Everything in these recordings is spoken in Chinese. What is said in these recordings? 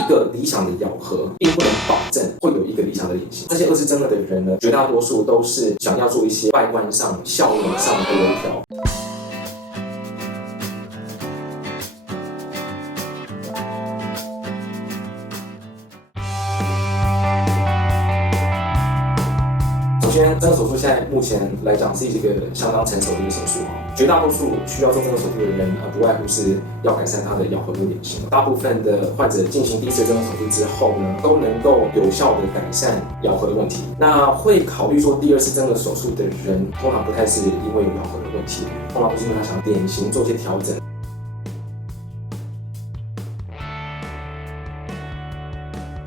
一个理想的咬合，并不能保证会有一个理想的脸型。这些二次增颚的人呢，绝大多数都是想要做一些外观上、效能上的微调。首先，增颚手术现在目前来讲是一个相当成熟的一个手术绝大多数需要做增颚手术的人不外乎是要改善他的咬合跟脸型。大部分的患者进行第一次增颚手术之后呢，都能够有效的改善咬合的问题。那会考虑做第二次增颚手术的人，通常不太是因为有咬合的问题，通常都是因为他想脸型做一些调整。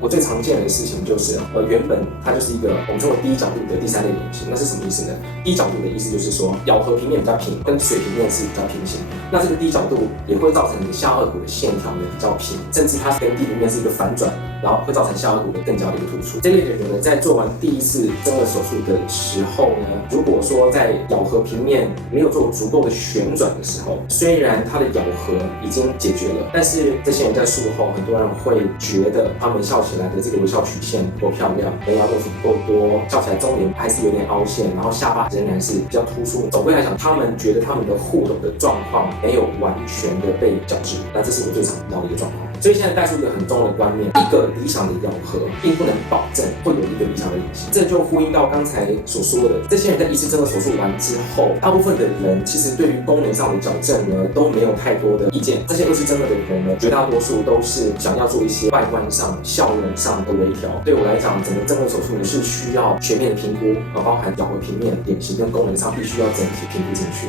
我最常见的事情就是，原本它就是一个我们称为低角度的第三类脸型，那是什么意思呢？低角度的意思就是说，咬合平面比较平，跟水平面是比较平行。那这个低角度也会造成你的下颚骨的线条呢比较平，甚至它跟地平面是一个反转，然后会造成下颚骨的更加的一个突出。这类的人呢，在做完第一次增颚手术的时候呢，如果说在咬合平面没有做足够的旋转的时候，虽然它的咬合已经解决了，但是这些人在术后，很多人会觉得他们笑起来的这个微笑曲线不够漂亮，眉毛落数不够多，笑起来中脸还是有点凹陷，然后下巴仍然是比较突出。总归来讲，他们觉得他们的护斗的状况没有完全的被矫治，那这是我最常遇到的一个状况。所以现在带出一个很重要的观念，一个理想的咬合并不能保证会有一个理想的脸型。这就呼应到刚才所说的，这些人在一次增颚手术完之后，大部分的人其实对于功能上的矫正呢都没有太多的意见。这些二次增颚的人呢，绝大多数都是想要做一些外观上、效能上的微调。对我来讲，整个增颚手术呢是需要全面的评估，包含咬合平面、脸型跟功能上必须要整体评估进去。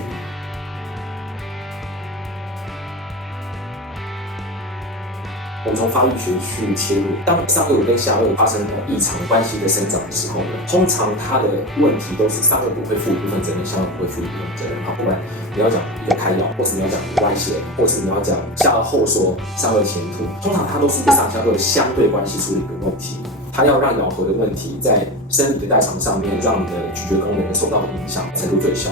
我们从发育学去切入，当上颚骨跟下颚发生异常关系的生长的时候呢，通常它的问题都是上颚骨会负一部分责任，下颚骨会负一部分责任。不管你要讲一个开咬，或是你要讲歪斜，或是你要讲下颚后缩、上颚前凸，通常它都是一个上下颚相对关系出的一个问题。它要让咬合的问题在生理的代偿上面，让你的咀嚼功能受到的影响程度最小。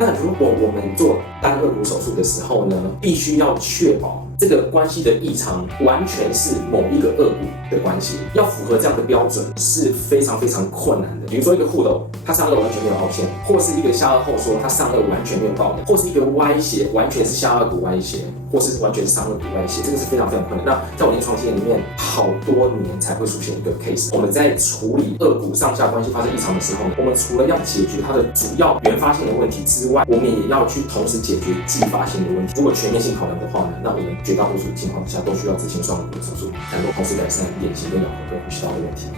那如果我们做单颚骨手术的时候呢，必须要确保这个关系的异常完全是某一个颚骨的关系，要符合这样的标准是非常非常困难的。比如说一个护斗，它上颚完全没有凹陷，或是一个下颚后缩，它上颚完全没有爆的，或是一个歪斜，完全是下颚骨歪斜，或是完全是上颚骨歪斜，这个是非常非常困难。那在我临床经验里面，好多年才会出现一个 case。我们在处理颚骨上下关系发生异常的时候，我们除了要解决它的主要原发性的问题之外，我们也要去同时解决继发性的问题。如果全面性考量的话呢，那我们绝大多数情况下都需要执行双颚骨的手术，才能够同时改善脸型跟咬合跟呼吸道的问题。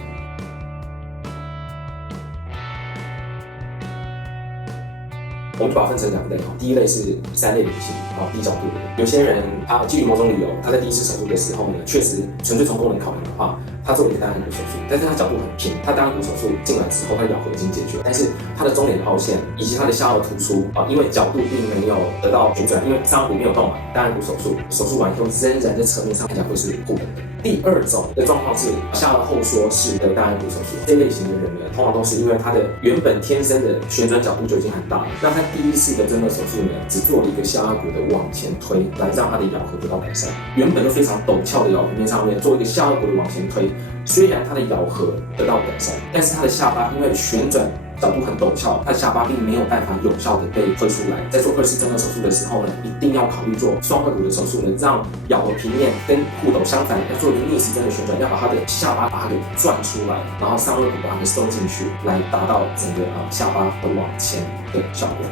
我们把它分成两类，第一类是三类脸型，低角度的人。有些人他基于某种理由，他在第一次手术的时候呢，确实纯粹从功能考量的话，他做了一个单颌骨手术，但是他角度很平，他单颌骨手术进来之后，他的咬合已经解决了，但是他的中脸的凹陷以及他的下颚突出因为角度并没有得到旋转，因为上颚骨没有动嘛，单颌骨手术完以后仍然在侧面上看起来会是互等的。第二种的状况是下颚后缩式的单颌骨手术，这类型的人呢，通常都是因为他的原本天生的旋转角度就已经很大了，那他第一次的增颚手术呢，只做了一个下颚骨的往前推，来让他的咬合得到改善。原本就非常陡峭的咬合面上面做一个下颚骨的往前推，虽然他的咬合得到改善，但是他的下巴因为旋转角度很陡峭，他的下巴并没有办法有效的被推出来。在做二次增颚手术的时候呢，一定要考虑做双颚骨的手术呢，让咬合平面跟护斗相反，要做一个逆时针的旋转，要把他的下巴把它给转出来，然后上颚骨把它给收进去，来达到整个下巴的往前的效果。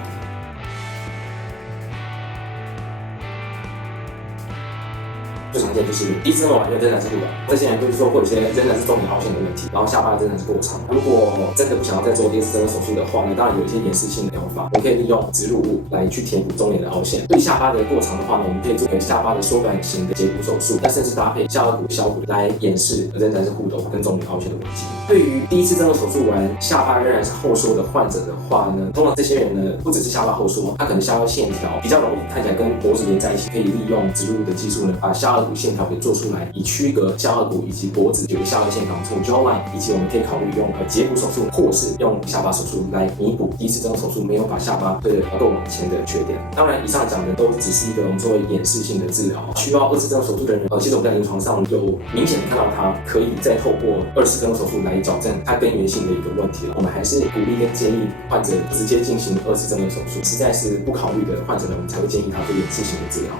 最常见就是第一次弄完因为仍然是护斗，这些人就是说会有些仍然是中脸凹陷的问题，然后下巴仍然是过长。如果真的不想要再做第二次增颚手术的话呢，当然有一些延时性的疗法，我们可以利用植入物来去填补中脸的凹陷。对下巴的过长的话呢，我们可以做下巴的缩短型的截骨手术，但甚至搭配下颚骨、小骨来掩饰仍然是护斗跟中脸凹陷的问题。对于第一次增颚手术完下巴仍然是后缩的患者的话呢，通常这些人呢不只是下巴后缩，他可能下颚线条比较容易看起来跟脖子连在一起，可以利用植入物的技术呢，把下颚颌骨线条给做出来，以区隔下颌骨以及脖子有个下颌线条从 jawline， 以及我们可以考虑用截骨手术或是用下巴手术来弥补第一次这种手术没有把下巴推得够往前的缺点。当然，以上讲的都只是一个我们作为掩饰性的治疗，需要二次正颌手术的人，其实我们在临床上有明显的看到他可以再透过二次正颌手术来矫正它根源性的一个问题了。我们还是鼓励跟建议患者直接进行二次正颌手术，实在是不考虑的患者呢，我们才会建议他做掩饰性的治疗。